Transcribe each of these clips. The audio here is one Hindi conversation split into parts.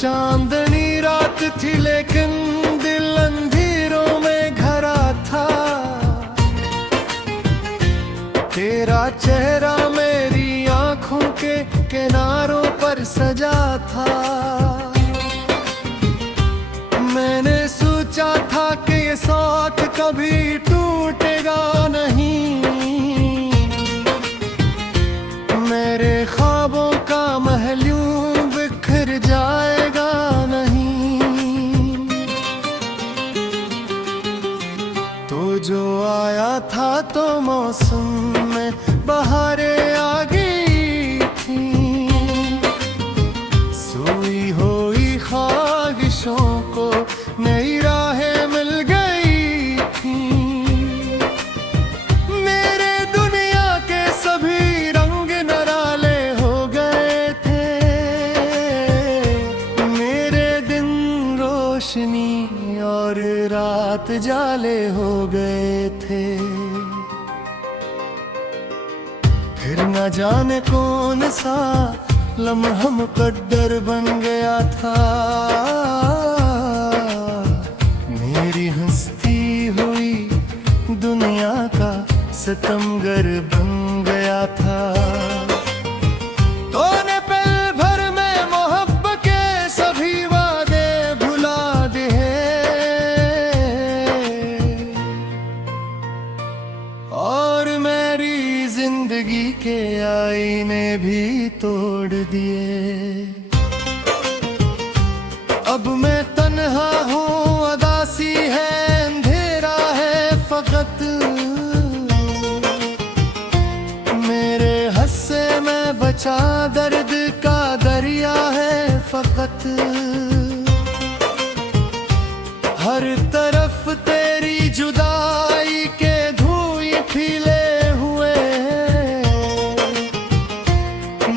चांदनी रात थी लेकिन दिल अंधेरों में घरा था। तेरा चेहरा मेरी आंखों के किनारों पर सजा था। मैंने सोचा था कि ये साथ कभी टूटेगा नहीं। मेरे ख्वाबों का महल यूं बिखर जाएगा नहीं। तो जो आया था तो मौसम में बहारें आ गई थी। सोई हुई ख्वाहिशों को नई राहें मिल गई थी। मेरे दुनिया के सभी रंग नराले हो गए थे। मेरे दिन रोशनी और रात जाले हो गए थे। फिर न जाने कौन सा लम्हा मुकद्दर बन गया था। मेरी हंसती हुई दुनिया का सितमगर बन गया था। तूने पल भर में मोहब्बत के सभी वादे भुला दिए और मेरी जिंदगी के आईने भी तोड़ दिए। अब मैं तन्हा हूँ, उदासी है, अंधेरा है फकत। मेरे हस्से में बचा दर्द का दरिया है फकत। हर तरफ तेरी जुदाई के धुएं फैले हुए हैं।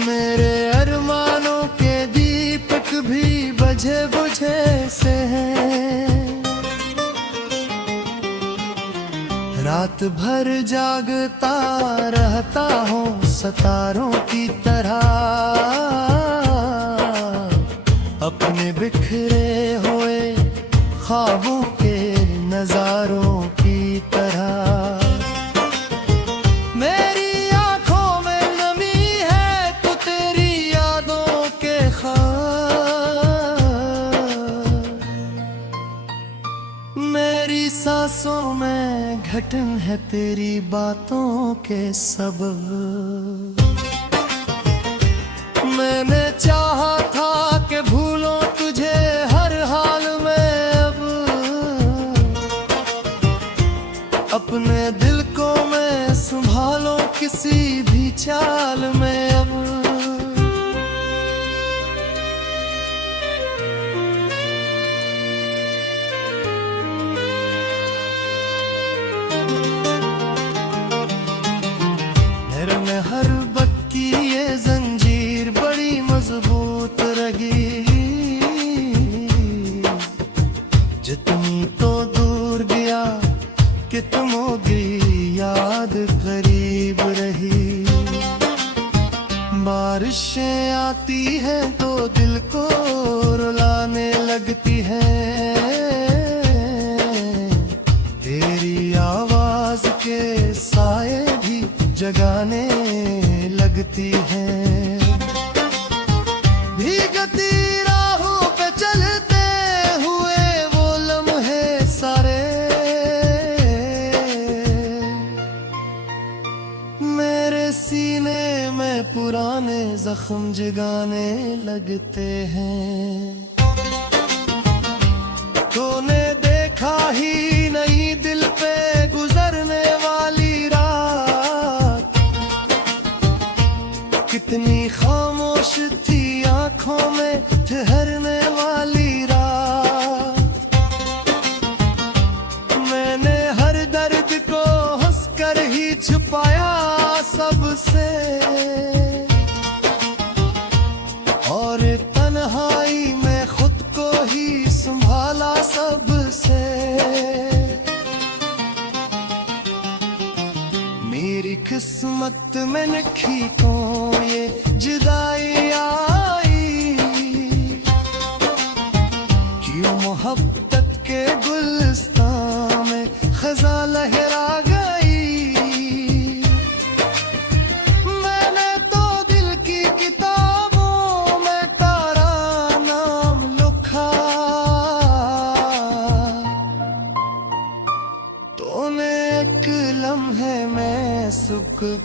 मेरे अरमानों के दीपक भी बुझे बुझे से हैं। रात भर जागता रहता हूँ सितारों की तरह। अपने बिखरे हुए ख्वाबों के नजारों की तरह। मेरी आंखों में नमी है तो तेरी यादों के ख्वाब। मेरी सांसों में घटन है तेरी बातों के सबब। मैंने चाहा था कि भूलों तुझे हर हाल में। अब अपने दिल को मैं संभालूं किसी भी चाल में। अब मेरे में हर वक्त की ये जंजीर बड़ी मजबूत रही। जितनी तो दूर गया कि तुम होगी याद करीब रही। बारिशें आती हैं तो दिल को रुलाने लगती हैं। तेरी आवाज के साए भी जगाने लगती हैं। भीगती राहों पे चलते हुए वो लम्हे सारे मेरे सीने में पुराने जख्म जगाने लगते हैं। तूने देखा ही नहीं दिल पे गुजरने वाली रात। कितनी खामोश थी आंखों में ठहरने वाली रात। मैंने हर दर्द को हंसकर ही छुपाया सबसे। और तन्हाई में खुद को ही संभाला सबसे। मेरी किस्मत में लिखी को ये जुदाई आई।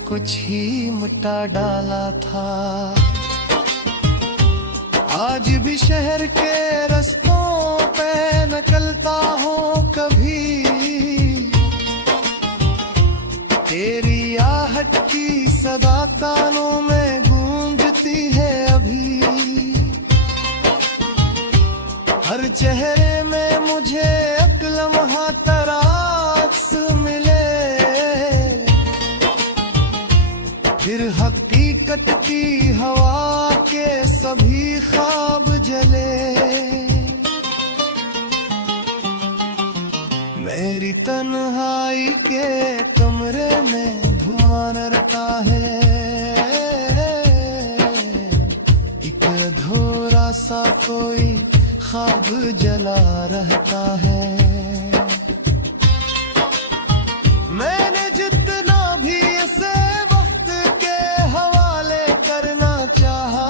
कुछ ही मिटा डाला था। आज भी शहर के रास्तों पे निकलता हूँ कभी, तेरी आहट की सदा कानों में गूंजती है अभी। हर चेहरे में मुझे एक लम्हा तेरा अक्स मिले, फिर हकीकत की हवा के सभी ख्वाब जले। मेरी तन्हाई के कमरे में धुआं रहता है, एक अधूरा सा कोई ख्वाब जला रहता है। मैंने जितना भी इसे वक्त के हवाले करना चाहा,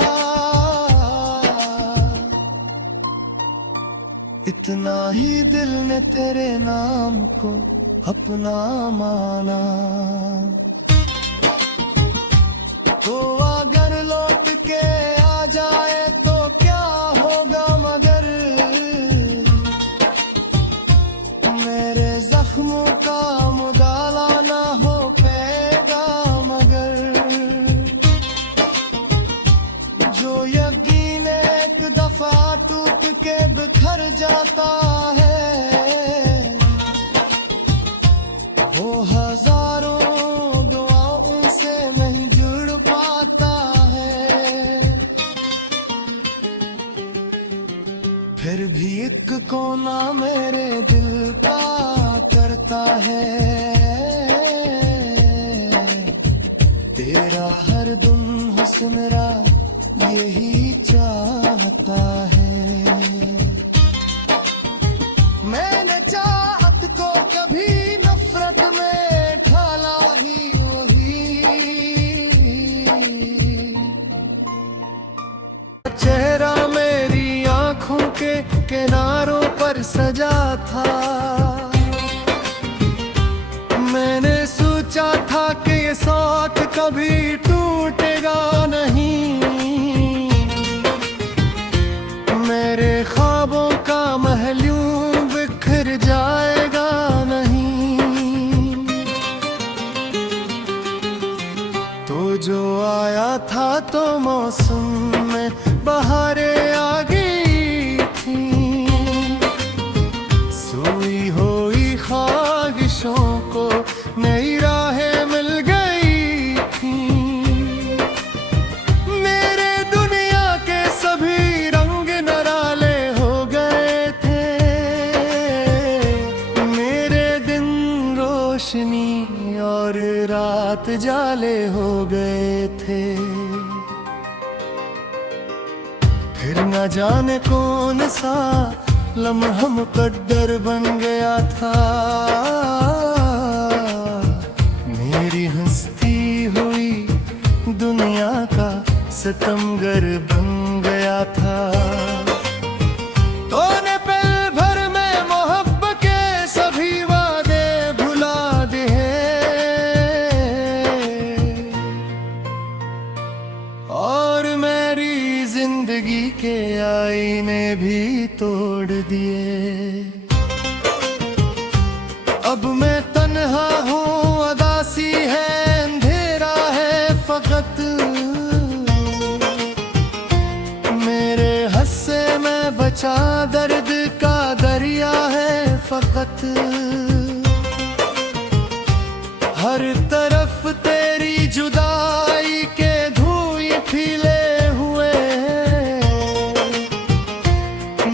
इतना ही दिल ने तेरे नाम को अपना माना। तो अगर लौट के आ जाए तो क्या होगा, मगर मेरे जख्मों का मुदाला ना हो पाएगा। मगर जो यकीन एक दफा टूट के बिखर जाता है, वो हजारों दुआओं से नहीं जुड़ पाता है। फिर भी एक कोना मेरे दिल का करता है, तेरा हर दम हुस्न मेरा यही चाहता है। मैंने चाहत को कभी नफरत में ढाला ही वही, चेहरा मेरी आंखों के किनारों पर सजा था। मैंने सोचा था कि ये साथ कभी टूटेगा नहीं, मेरे ख्वाबों का महल यूं बिखर जाएगा नहीं। तो जो आया था तो मौसम में बहारें आ गई थी, सोई हुई ख्वाहिशों को नई राहें मिल गई थी। मेरे दुनिया के सभी रंग नराले हो गए थे, मेरे दिन रोशनी और रात जाले हो गए थे। फिर न जाने कौन सा लम्हा मुकद्दर बन गया था, मेरी हंसती हुई दुनिया का सितमगर बन गया था। तूने पल भर में मोहब्बत के सभी वादे भुला दिए, और मेरी जिंदगी के आईने भी तोड़ दिए। अब मैं तन्हा हूँ, अदासी है, अंधेरा है फकत, मेरे हस्से में बचा दर्द का दरिया है फकत। हर तरफ तेरी जुदाई के धुएं फैले हुए,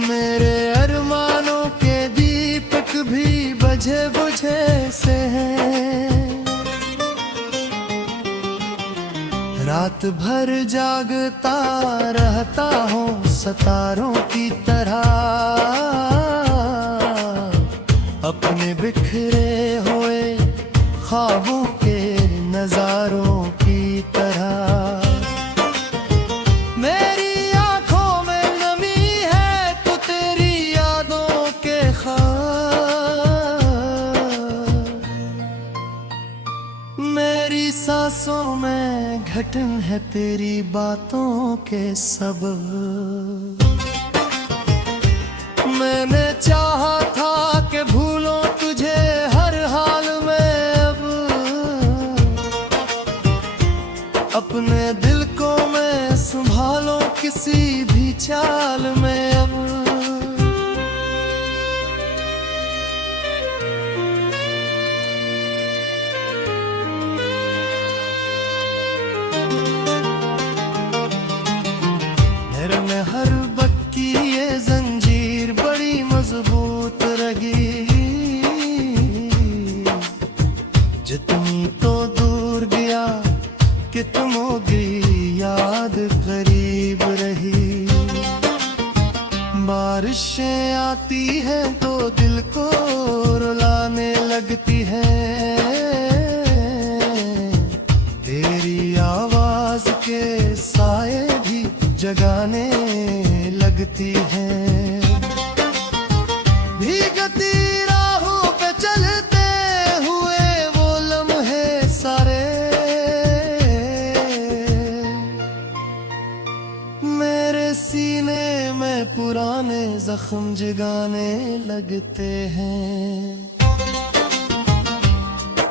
मेरे अरमानों के दीपक भी बुझे बुझे से हैं। रात भर जागता रहता हूँ सितारों की तरह, अपने बिखरे हुए ख्वाबों के नजारों की तरह। मेरी आंखों में नमी है तो तेरी यादों के ख्वाब, मेरी सांस घटन है तेरी बातों के सबब। मैंने चाहा था कि भूलों तुझे हर हाल में, अब अपने दिल को मैं संभालूं किसी भी चाल में अब। में हर बक्की ये जंजीर बड़ी मजबूत रही, जितनी तो दूर गया कि तुम होगी याद करीब रही। बारिशें आती हैं तो दिल को रुलाने लगती हैं, तेरी आवाज के साए भी जगाने लगती हैं। भीगती राहों पे चलते हुए वो लम्हे सारे, मेरे सीने में पुराने जख्म जगाने लगते हैं।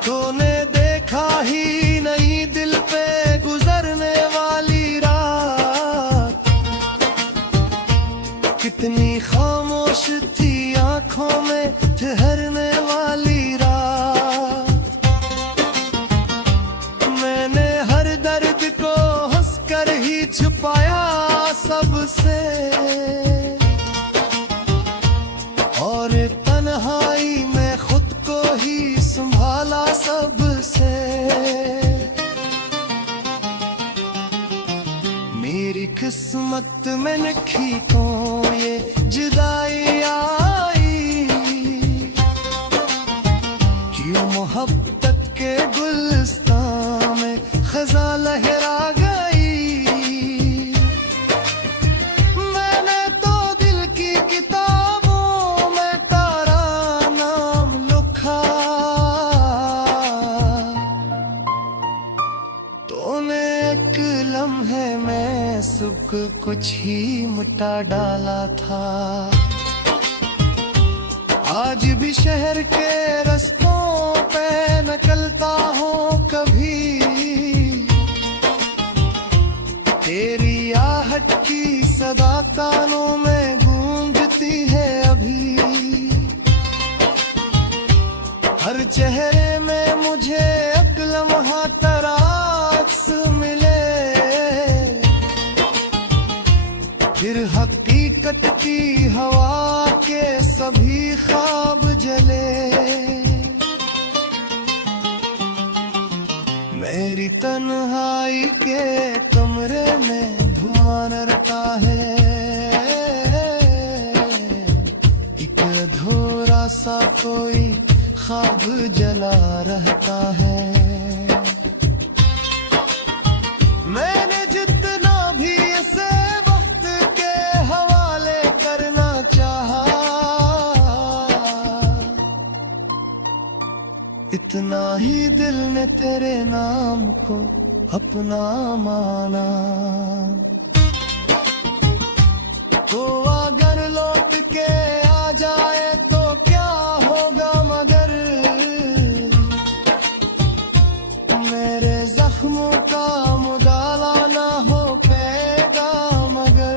तूने देखा ही नहीं दिल पे गुजरने वाली रात, कितनी खामोश थी आंखों में ठहरने वाली रात। मैंने हर दर्द को हंसकर ही छुपाया सबसे, और तन्हाई में खुद को ही संभाला सबसे। मेरी किस्मत में लिखी तो ये जुदाई आई, क्यों मोहब्बत के गुलिस्तान में खज़ां लहरा गई। मैंने तो दिल की किताबों में तारा नाम लिखा, तूने एक लम्हे में सब कुछ ही मिटा डाला था। आज भी शहर के रास्तों पे निकलता हूँ कभी, तेरी आहट की सदा कानों में गूंजती है अभी। हर चेहरे में मुझे एक लम्हा तेरा अक्स मिले, फिर हकीकत की हवा के सभी ख्वाब जले। मेरी तन्हाई के कमरे में धुआं रहता है, एक अधूरा सा कोई ख्वाब जला रहता है। मैंने जितना भी इसे वक्त के हवाले करना चाहा, इतना ही दिल ने तेरे नाम को अपना माना। तो अगर लौट के आ जाए तो क्या होगा, मगर मेरे जख्मों का मुदाला ना हो पाएगा। मगर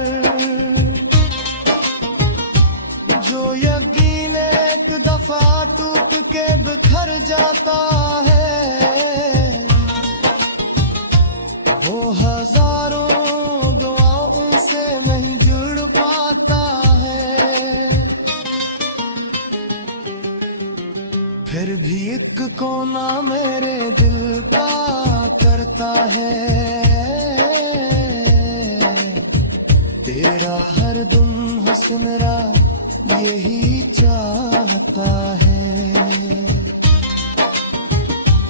जो यकीन एक दफा टूट के बिखर जाता है, वो हजारों दुआओं से नहीं जुड़ पाता है। फिर भी एक कोना मेरे दिल का करता है, तेरा हर दम हुस्न मेरा यही चाहता है।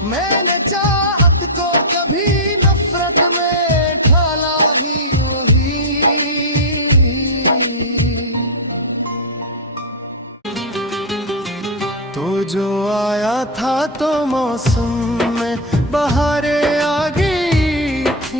मैंने चाहत को कभी नफरत में ढाला ही वही, तो जो आया था तो मौसम में बहारें आ गई थी।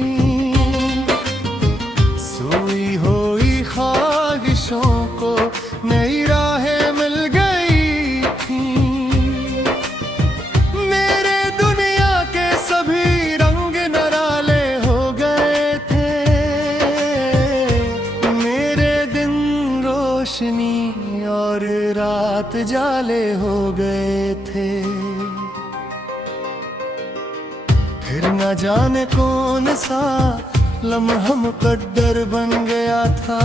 रोशनी और रात जाले हो गए थे। फिर न जाने कौन सा लम्हा मुकद्दर बन गया था।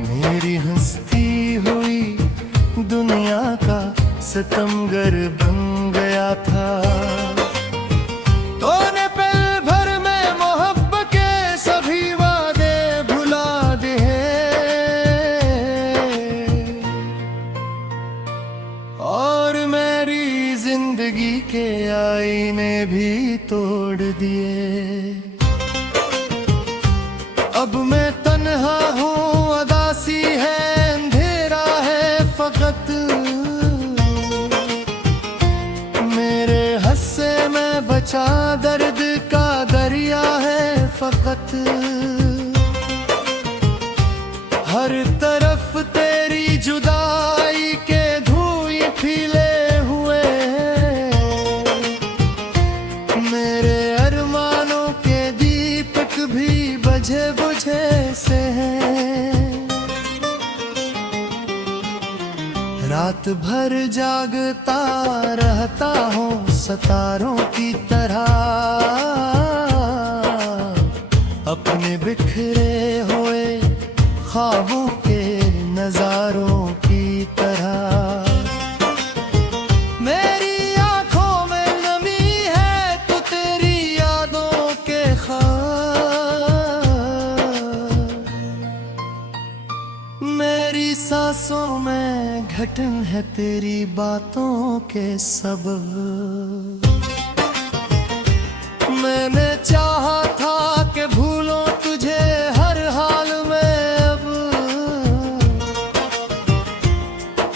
मेरी हंसती हुई दुनिया का सितमगर बन गया था। तूने पल भर में मोहब्बत के सभी वादे भुला दिए और मेरी जिंदगी के आईने भी तोड़ दिए। अब मैं तन्हा हूँ, उदासी है, अंधेरा है फकत। मेरे हंसे में बचा दर्द का दरिया है फकत। हर तरफ तेरी जुदाई के धुएं फैले हुए हैं। मेरे अरमानों के दीपक भी बुझे बुझे से हैं। रात भर जागता रहता हूँ सितारों की तरह, अपने बिखरे हुए ख्वाबों के नजारों की तरह। मेरी आंखों में नमी है तो तेरी यादों के ख़ाब। मेरी सांसों में घटन है तेरी बातों के सबब। मैंने चाहा था कि भूलों तुझे हर हाल में, अब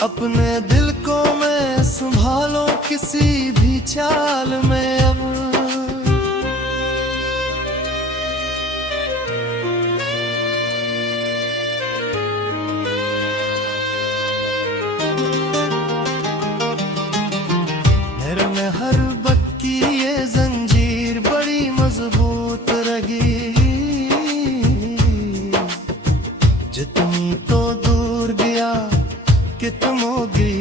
अपने दिल को मैं संभालूं किसी भी चाल में। अब मेरे में हर वक्त की ये जंजीर बड़ी मजबूत रही। जितनी तो दूर गया कि तुम होगी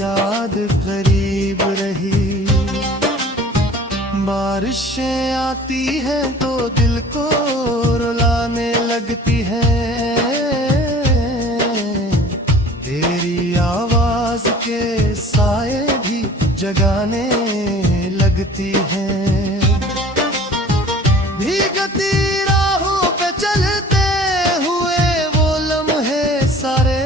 याद करीब रही। बारिशें आती हैं तो दिल को रुलाने लगती हैं। तेरी आवाज के साए भी जगाने लगती हैं। भीगती राहों पे चलते हुए वो लम्हे सारे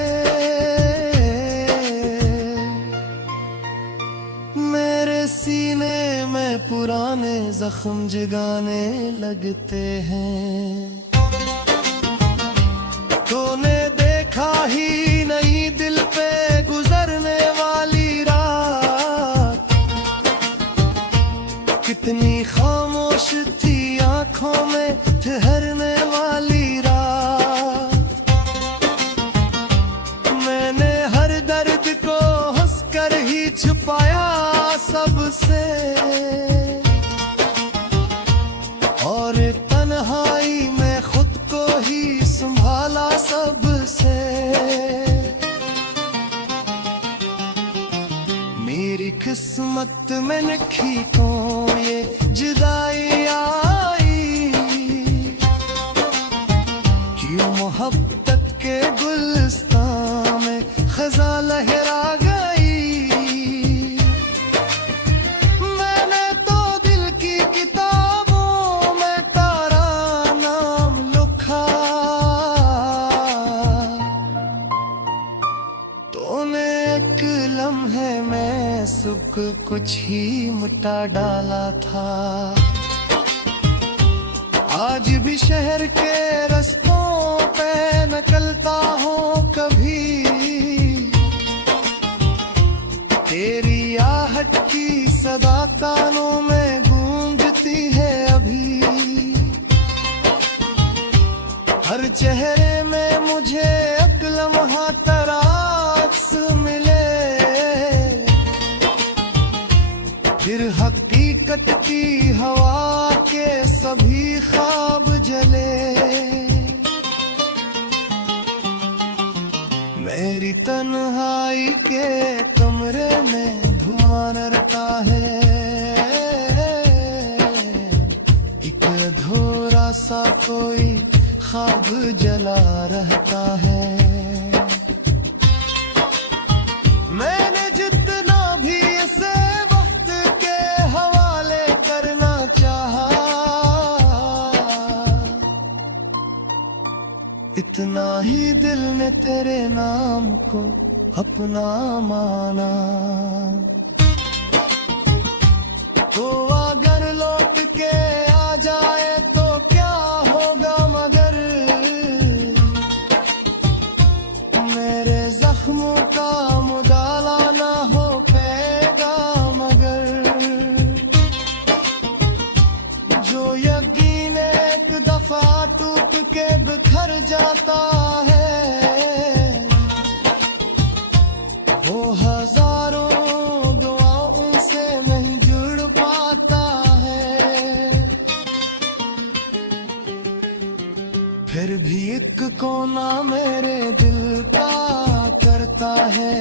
मेरे सीने में पुराने जख्म जगाने लगते हैं। तूने देखा ही नहीं दिल पे गुजरने वाली रात, कितनी खामोश थी आंखों में ठहरने वाली रात। मैंने हर दर्द को हंसकर ही छुपाया सबसे और तन्हाई में खुद को ही संभाला सबसे। मेरी किस्मत में लिखी को ये जुदाई आई, क्यों मोहब्बत के गुलिस्तान में खज़ा लहरा गई। मैंने तो दिल की किताबों में तारा नाम लिखा। तूने एक लम्हे में सब कुछ ही मिटा डाला था। आज भी शहर के रास्तों पे निकलता हूँ कभी, तेरी आहट की सदा कानों में गूंजती है अभी। हर चेहरे में मुझे एक लम्हा तराक्स मिले, फिर हकीकत की हवा के सभी ख्वाब जले। मेरी तन्हाई के कमरे में धुआं रहता है, एक अधूरा सा कोई ख्वाब जला रहता है। मैंने जितना भी इसे वक्त के हवाले करना चाहा, इतना ही दिल ने तेरे नाम को अपना माना। तो अगर लौट के आ जाए तो क्या होगा, मगर मेरे जख्मों का मुदाला ना हो पाएगा। मगर जो यकीन एक दफा टूट के बिखर जाता है, वो हजारों दुआओं से नहीं जुड़ पाता है। फिर भी एक कोना मेरे दिल का करता है,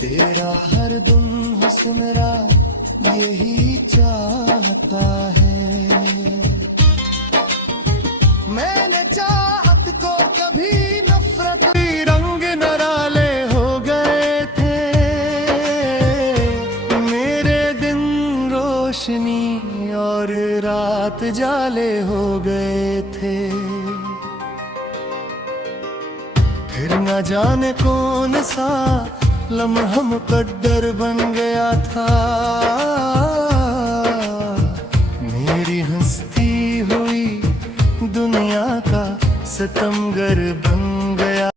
तेरा हर दुम हुस्न यही चाहता है। मैंने चाहत को कभी नफरत, रंग नराले हो गए थे, मेरे दिन रोशनी और रात जाले हो गए थे। फिर न जाने कौन सा लम्हा मुकद्दर बन गया था, मेरी हंसती हुई दुनिया का सितमगर बन